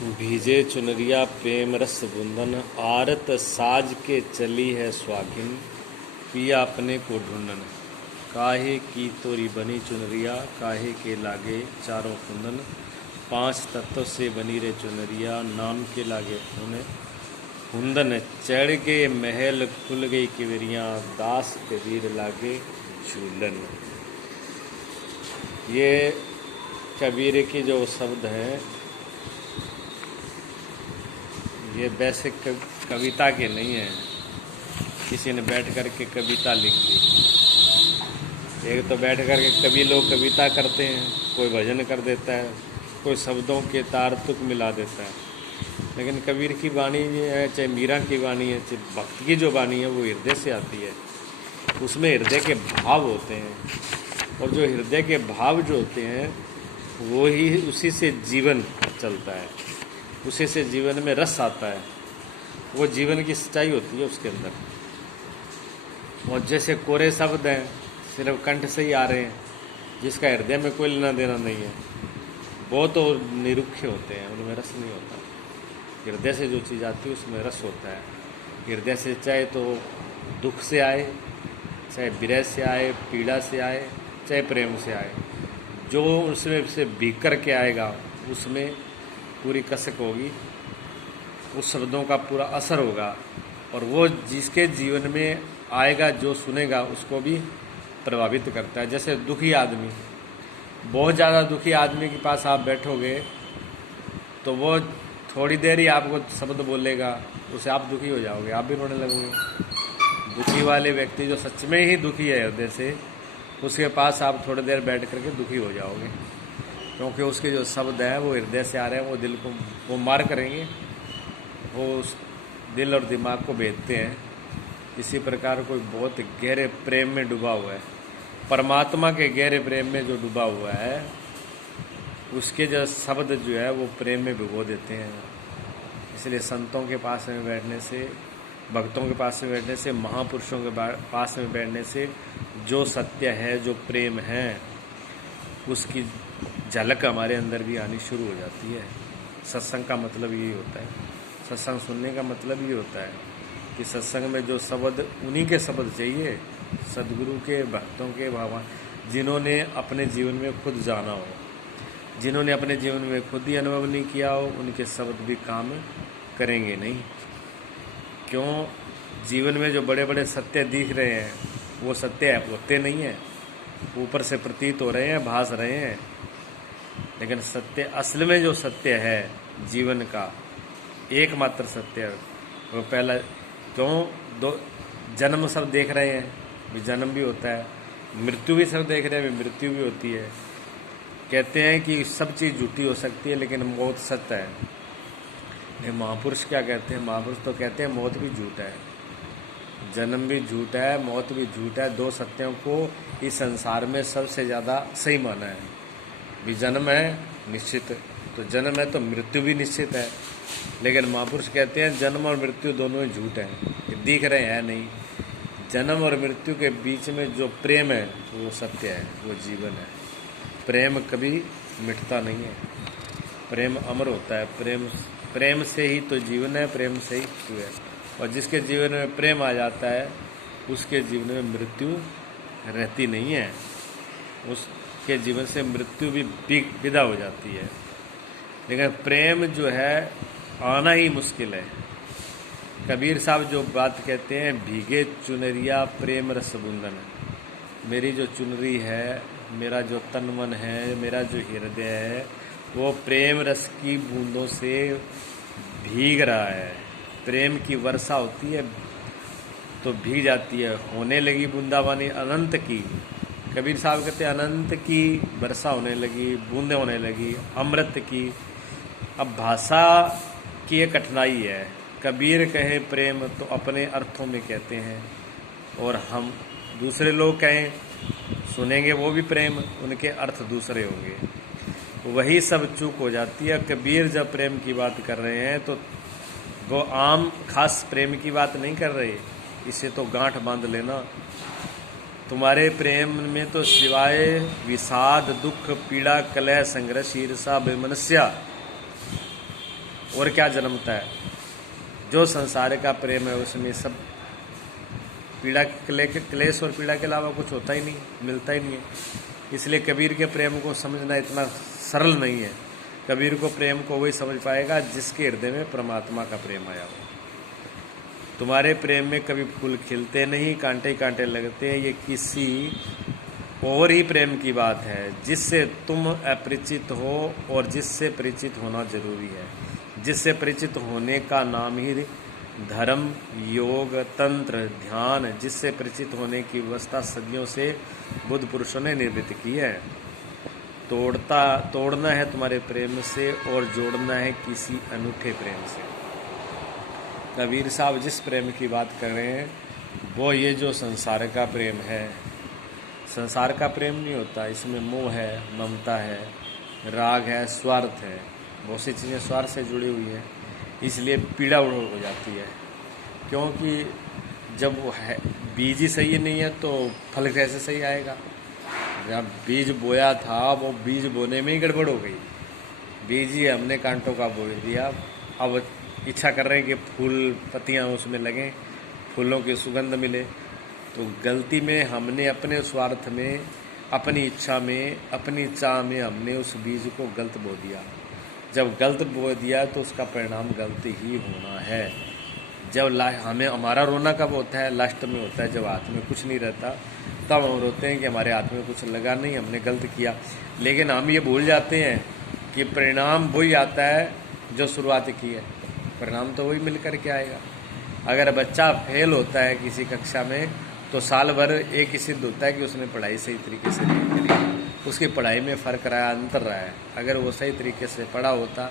भीजे चुनरिया प्रेम रस बुंदन, आरत साज के चली है स्वागिन, पिया अपने को ढूंढन। काहे की तोरी बनी चुनरिया, काहे के लागे चारों कुंदन। पांच तत्व से बनी रे चुनरिया, नाम के लागे कुंदन। चढ़ के महल खुल गई किवरियाँ, दास कबीर लागे झूलन। ये कबीर की जो शब्द हैं ये वैसे कविता के नहीं हैं, किसी ने बैठ कर के कविता लिख दी। एक तो बैठ कर के कवि लोग कविता करते हैं, कोई भजन कर देता है, कोई शब्दों के तार तुक मिला देता है। लेकिन कबीर की वाणी है, चाहे मीरा की वाणी है, चाहे भक्त की जो वाणी है, वो हृदय से आती है। उसमें हृदय के भाव होते हैं, और जो हृदय के भाव जो होते हैं वो ही उसी से जीवन चलता है, उसी से जीवन में रस आता है। वो जीवन की सच्चाई होती है उसके अंदर। और जैसे कोरे शब्द हैं, सिर्फ कंठ से ही आ रहे हैं, जिसका हृदय में कोई लेना देना नहीं है, वो तो निरुक्ष होते हैं, उनमें रस नहीं होता। हृदय से जो चीज़ आती है उसमें रस होता है। हृदय से चाहे तो दुख से आए, चाहे विरह से आए, पीड़ा से आए, चाहे प्रेम से आए, जो उसमें से भीग कर के आएगा उसमें पूरी कसक होगी, उस शब्दों का पूरा असर होगा। और वो जिसके जीवन में आएगा, जो सुनेगा, उसको भी प्रभावित करता है। जैसे दुखी आदमी, बहुत ज़्यादा दुखी आदमी के पास आप बैठोगे तो वो थोड़ी देर ही आपको शब्द बोलेगा, उससे आप दुखी हो जाओगे, आप भी रोने लगोगे। दुखी वाले व्यक्ति जो सच में ही दुखी है हृदय से, उसके पास आप थोड़ी देर बैठ करके दुखी हो जाओगे, क्योंकि उसके जो शब्द हैं वो हृदय से आ रहे हैं, वो दिल को वो मार करेंगे, वो उस दिल और दिमाग को भेदते हैं। इसी प्रकार कोई बहुत गहरे प्रेम में डूबा हुआ है, परमात्मा के गहरे प्रेम में जो डूबा हुआ है, उसके जो शब्द जो है वो प्रेम में भिगो देते हैं। इसलिए संतों के पास में बैठने से, भक्तों के पास में बैठने से, महापुरुषों के पास में बैठने से जो सत्य है, जो प्रेम है, उसकी झलक हमारे अंदर भी आनी शुरू हो जाती है। सत्संग का मतलब यही होता है, सत्संग सुनने का मतलब ये होता है कि सत्संग में जो शब्द, उन्हीं के शब्द चाहिए, सदगुरु के, भक्तों के, भगवान, जिन्होंने अपने जीवन में खुद जाना हो, जिन्होंने अपने जीवन में खुद ही अनुभव नहीं किया हो, उनके शब्द भी काम करेंगे नहीं। क्यों? जीवन में जो बड़े बड़े सत्य दिख रहे हैं वो सत्य होते नहीं हैं, ऊपर से प्रतीत हो रहे हैं, भास रहे हैं। लेकिन सत्य, असल में जो सत्य है जीवन का, एकमात्र सत्य है वो पहला। क्यों? दो जन्म सब देख रहे हैं, भी जन्म भी होता है, मृत्यु भी सब देख रहे हैं, भी मृत्यु भी होती है। कहते हैं कि सब चीज़ झूठी हो सकती है लेकिन मौत सत्य है। ये महापुरुष क्या कहते हैं? महापुरुष तो कहते हैं मौत भी झूठ है, जन्म भी झूठ है, मौत भी झूठ है। दो सत्यों को इस संसार में सबसे ज़्यादा सही माना है। भी जन्म है निश्चित, तो जन्म है तो मृत्यु भी निश्चित है। लेकिन महापुरुष कहते हैं जन्म और मृत्यु दोनों ही झूठ हैं, ये दिख रहे हैं नहीं। जन्म और मृत्यु के बीच में जो प्रेम है वो सत्य है, वो जीवन है। प्रेम कभी मिटता नहीं है, प्रेम अमर होता है। प्रेम से ही तो जीवन है, प्रेम से ही मृत्यु है। और जिसके जीवन में प्रेम आ जाता है उसके जीवन में मृत्यु रहती नहीं है, उसके जीवन से मृत्यु भी विदा हो जाती है। लेकिन प्रेम जो है आना ही मुश्किल है। कबीर साहब जो बात कहते हैं, भीगे चुनरिया प्रेम रस बुंदन, मेरी जो चुनरी है, मेरा जो तन मन है, मेरा जो हृदय है, वो प्रेम रस की बूंदों से भीग रहा है। प्रेम की वर्षा होती है तो भीग जाती है, होने लगी बूंदाबानी अनंत की। कबीर साहब कहते हैं अनंत की वर्षा होने लगी, बूंदें होने लगी अमृत की। अब भाषा की एक कठिनाई है, कबीर कहे प्रेम तो अपने अर्थों में कहते हैं, और हम दूसरे लोग कहें, सुनेंगे वो भी प्रेम, उनके अर्थ दूसरे होंगे, वही सब चूक हो जाती है। कबीर जब प्रेम की बात कर रहे हैं तो वो आम खास प्रेम की बात नहीं कर रहे, इसे तो गांठ बांध लेना। तुम्हारे प्रेम में तो सिवाय विषाद, दुख, पीड़ा, कलह, संघर्ष, ईर्षा, वैमनस्य, और क्या जन्मता है? जो संसार का प्रेम है उसमें सब पीड़ा क्लेश और पीड़ा के अलावा कुछ होता ही नहीं, मिलता ही नहीं है। इसलिए कबीर के प्रेम को समझना इतना सरल नहीं है। कबीर को प्रेम को वही समझ पाएगा जिसके हृदय में परमात्मा का प्रेम आया हो। तुम्हारे प्रेम में कभी फूल खिलते नहीं, कांटे कांटे लगते हैं, ये किसी और ही प्रेम की बात है जिससे तुम अपरिचित हो और जिससे परिचित होना जरूरी है। जिससे परिचित होने का नाम ही धर्म, योग, तंत्र, ध्यान, जिससे परिचित होने की व्यवस्था सदियों से बुद्ध पुरुषों ने निर्मित की है। तोड़ना है तुम्हारे प्रेम से और जोड़ना है किसी अनूठे प्रेम से। कबीर साहब जिस प्रेम की बात कर रहे हैं वो ये जो संसार का प्रेम है, संसार का प्रेम नहीं होता। इसमें मोह है, ममता है, राग है, स्वार्थ है, बहुत सी चीज़ें स्वार्थ से जुड़ी हुई हैं। इसलिए पीड़ा हो जाती है, क्योंकि जब वो है बीज ही सही नहीं है तो फल कैसे सही आएगा। जब बीज बोया था वो बीज बोने में ही गड़बड़ हो गई। बीज ही हमने कांटों का बो दिया, अब इच्छा कर रहे हैं कि फूल पत्तियां उसमें लगें, फूलों की सुगंध मिले। तो गलती में हमने अपने स्वार्थ में, अपनी इच्छा में, अपनी चाह में हमने उस बीज को गलत बो दिया। जब गलत बो दिया तो उसका परिणाम गलत ही होना है। जब हमें हमारा रोना कब होता है? लास्ट में होता है, जब हाथ में कुछ नहीं रहता तब हम रोते हैं कि हमारे हाथ में कुछ लगा नहीं, हमने गलत किया। लेकिन हम ये भूल जाते हैं कि परिणाम वही आता है जो शुरुआत की है। परिणाम तो वही मिल कर के आएगा। अगर बच्चा फेल होता है किसी कक्षा में तो साल भर एक ही सिद्ध होता है कि उसने पढ़ाई सही तरीके से नहीं करी, उसकी पढ़ाई में फ़र्क रहा, अंतर रहा है। अगर वो सही तरीके से पढ़ा होता,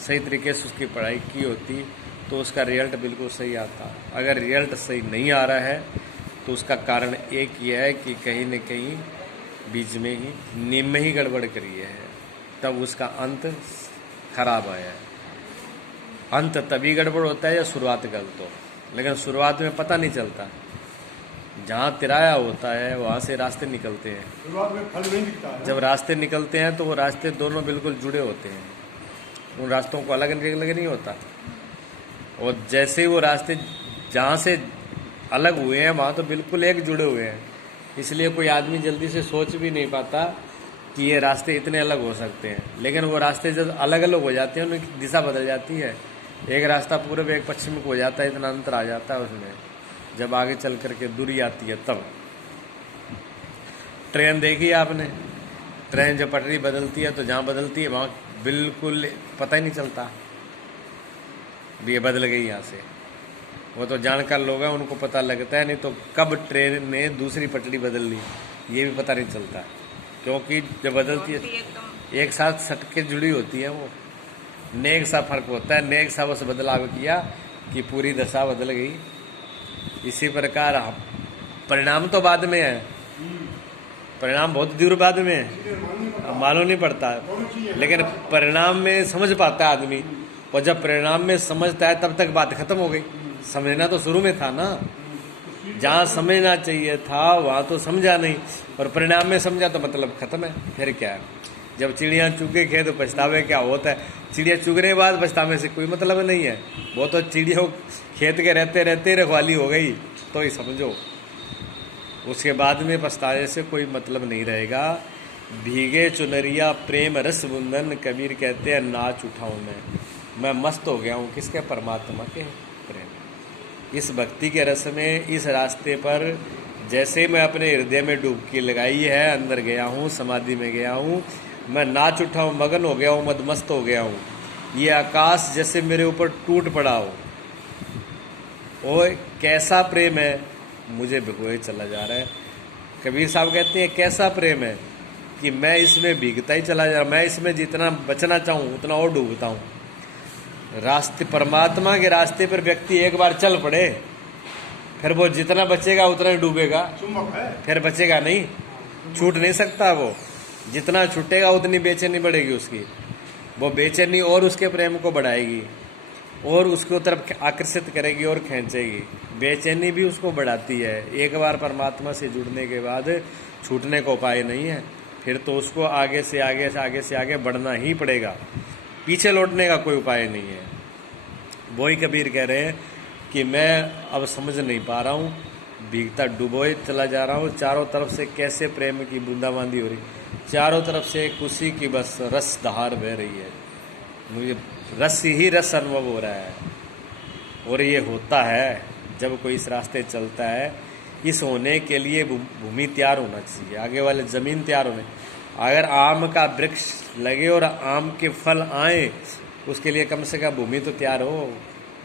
सही तरीके से उसकी पढ़ाई की होती तो उसका रिजल्ट बिल्कुल सही आता। अगर रिजल्ट सही नहीं आ रहा है तो उसका कारण एक ही है कि कहीं न कहीं बीच में ही, नींव में ही गड़बड़ करी है, तब उसका अंत खराब आया है। अंत तभी गड़बड़ होता है या शुरुआत गलत हो, लेकिन शुरुआत में पता नहीं चलता। जहाँ तिराया होता है वहाँ से रास्ते निकलते हैं। शुरुआत में फल नहीं दिखता है। जब रास्ते निकलते हैं तो वो रास्ते दोनों बिल्कुल जुड़े होते हैं, उन रास्तों को अलग अलग नहीं होता। और जैसे ही वो रास्ते जहाँ से अलग हुए हैं वहाँ तो बिल्कुल एक जुड़े हुए हैं। इसलिए कोई आदमी जल्दी से सोच भी नहीं पाता कि ये रास्ते इतने अलग हो सकते हैं। लेकिन वो रास्ते जब अलग अलग हो जाते हैं उनकी दिशा बदल जाती है। एक रास्ता पूर्व एक पश्चिम को हो जाता है, इतना अंतर आ जाता है उसमें। जब आगे चल करके दूरी आती है तब। ट्रेन देखी आपने, ट्रेन जब पटरी बदलती है तो जहाँ बदलती है वहाँ बिल्कुल पता ही नहीं चलता भी ये बदल गई यहाँ से। वो तो जानकार लोग हैं, उनको पता लगता है, नहीं तो कब ट्रेन ने दूसरी पटरी बदल ली ये भी पता नहीं चलता। क्योंकि जब बदलती है एक साथ सटके जुड़ी होती है, वो नेक सा फर्क होता है। नेक सा बस बदलाव किया कि पूरी दशा बदल गई। इसी प्रकार परिणाम तो बाद में है, परिणाम बहुत दूर बाद में है, मालूम नहीं पड़ता, लेकिन परिणाम में समझ पाता है आदमी। और जब परिणाम में समझता है तब तक बात खत्म हो गई। समझना तो शुरू में था ना, जहाँ समझना चाहिए था वहाँ तो समझा नहीं, और परिणाम में समझा तो मतलब खत्म है। फिर क्या है? जब चिड़िया चुगे खे तो पछतावे क्या होता है? चिड़िया चुगने के बाद पछतावे से कोई मतलब नहीं है। वो तो चिड़िया खेत के रहते रहते रखवाली हो गई तो ही समझो, उसके बाद में पछतावे से कोई मतलब नहीं रहेगा। भीगे चुनरिया प्रेम रस बुंदन, कबीर कहते हैं नाच उठाऊं मैं मस्त हो गया हूँ किसके? परमात्मा के प्रेम। इस भक्ति के रस में, इस रास्ते पर जैसे मैं अपने हृदय में डुबकी लगाई है, अंदर गया हूँ, समाधि में गया हूँ, मैं नाच उठा हूँ, मगन हो गया हूँ, मदमस्त हो गया हूँ। ये आकाश जैसे मेरे ऊपर टूट पड़ा हो। ओए कैसा प्रेम है, मुझे भिगोए चला जा रहा है। कबीर साहब कहते हैं कैसा प्रेम है कि मैं इसमें भीगता ही चला जा रहा, मैं इसमें जितना बचना चाहूँ उतना और डूबता हूँ। रास्ते, परमात्मा के रास्ते पर व्यक्ति एक बार चल पड़े फिर वो जितना बचेगा उतना ही डूबेगा, फिर बचेगा नहीं, छूट नहीं सकता। वो जितना छूटेगा उतनी बेचैनी बढ़ेगी उसकी, वो बेचैनी और उसके प्रेम को बढ़ाएगी और उसको तरफ आकर्षित करेगी और खींचेगी। बेचैनी भी उसको बढ़ाती है। एक बार परमात्मा से जुड़ने के बाद छूटने का उपाय नहीं है, फिर तो उसको आगे से आगे बढ़ना ही पड़ेगा। पीछे लौटने का कोई उपाय नहीं है। वही कबीर कह रहे हैं कि मैं अब समझ नहीं पा रहा हूँ, भीगता डुबोए चला जा रहा हूँ, चारों तरफ से कैसे प्रेम की बूंदाबांदी हो रही, चारों तरफ से खुशी की बस रस दहार बह रही है, मुझे रस ही रस अनुभव हो रहा है। और ये होता है जब कोई इस रास्ते चलता है। इस होने के लिए भूमि तैयार होना चाहिए, आगे वाले ज़मीन तैयार होने। अगर आम का वृक्ष लगे और आम के फल आए, उसके लिए कम से कम भूमि तो तैयार हो,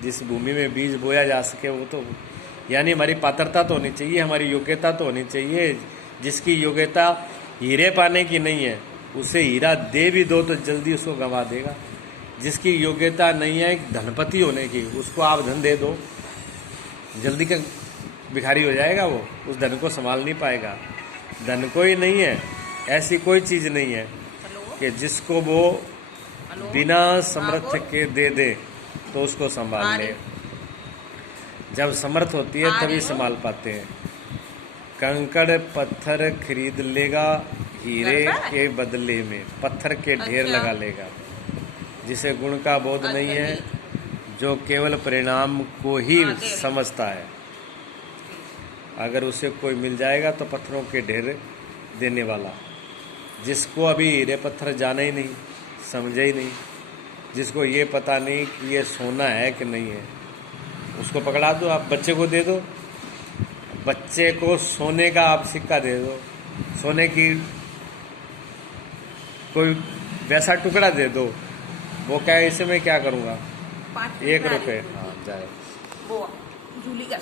जिस भूमि में बीज बोया जा सके वो तो, यानी हमारी पात्रता तो होनी चाहिए, हमारी योग्यता तो होनी चाहिए। जिसकी योग्यता हीरे पाने की नहीं है, उसे हीरा दे भी दो तो जल्दी उसको गंवा देगा। जिसकी योग्यता नहीं है धनपति होने की, उसको आप धन दे दो, जल्दी का भिखारी हो जाएगा, वो उस धन को संभाल नहीं पाएगा। धन कोई नहीं है, ऐसी कोई चीज़ नहीं है कि जिसको वो बिना समर्थ के दे दे तो उसको संभाल ले। जब समर्थ होती है तभी संभाल पाते हैं। कंकड़ पत्थर खरीद लेगा, हीरे के बदले में पत्थर के ढेर लगा लेगा। जिसे गुण का बोध नहीं है, जो केवल परिणाम को ही समझता है, अगर उसे कोई मिल जाएगा तो पत्थरों के ढेर देने वाला। जिसको अभी हीरे पत्थर जाना ही नहीं, समझे ही नहीं, जिसको ये पता नहीं कि ये सोना है कि नहीं है, उसको पकड़ा दो, आप बच्चे को दे दो, बच्चे को सोने का आप सिक्का दे दो, सोने की कोई वैसा टुकड़ा दे दो, वो क्या है, इसे मैं क्या करूँगा, 1 रुपये। हाँ जाए। वो जूली का